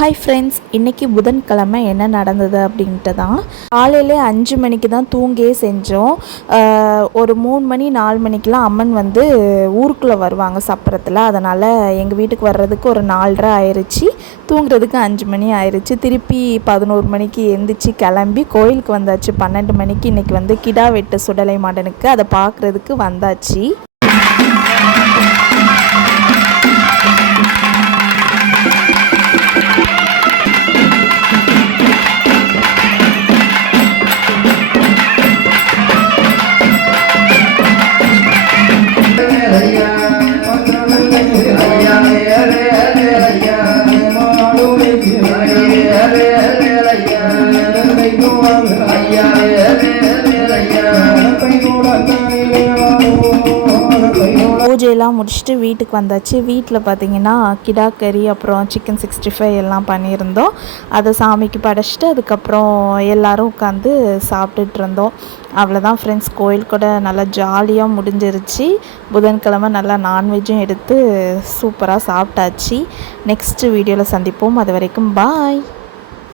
Hi friends, இன்றைக்கி புதன்கிழமை என்ன நடந்தது அப்படின்ட்டு தான். காலையிலே 5 மணிக்கு தான் தூங்கியே செஞ்சோம். ஒரு 3 மணி 4 மணிக்கெலாம் அம்மன் வந்து ஊருக்குள்ளே வருவாங்க சப்பரத்தில். அதனால் எங்கள் வீட்டுக்கு வர்றதுக்கு ஒரு 4:30 ஆயிடுச்சு, தூங்குறதுக்கு 5 மணி ஆயிடுச்சு. திருப்பி 11 மணிக்கு எந்திரிச்சு கிளம்பி கோயிலுக்கு வந்தாச்சு. 12 மணிக்கு இன்றைக்கி வந்து கிடா வெட்டு சுடலை மாடனுக்கு, அதை பார்க்குறதுக்கு வந்தாச்சு. பூஜையெல்லாம் முடிச்சுட்டு வீட்டுக்கு வந்தாச்சு. வீட்டில் பார்த்திங்கன்னா கிடா கறி, அப்புறம் சிக்கன் 65 எல்லாம் பண்ணியிருந்தோம். அதை சாமிக்கு படைச்சிட்டு அதுக்கப்புறம் எல்லோரும் உட்காந்து சாப்பிட்டுட்டு இருந்தோம். அவ்வளோதான் ஃப்ரெண்ட்ஸ், கோயில் கூட நல்லா ஜாலியாக முடிஞ்சிருச்சு. புதன்கிழமை நல்லா நான்வெஜ்ஜும் எடுத்து சூப்பராக சாப்பிட்டாச்சு. நெக்ஸ்ட்டு வீடியோவில் சந்திப்போம். அது வரைக்கும் பாய்.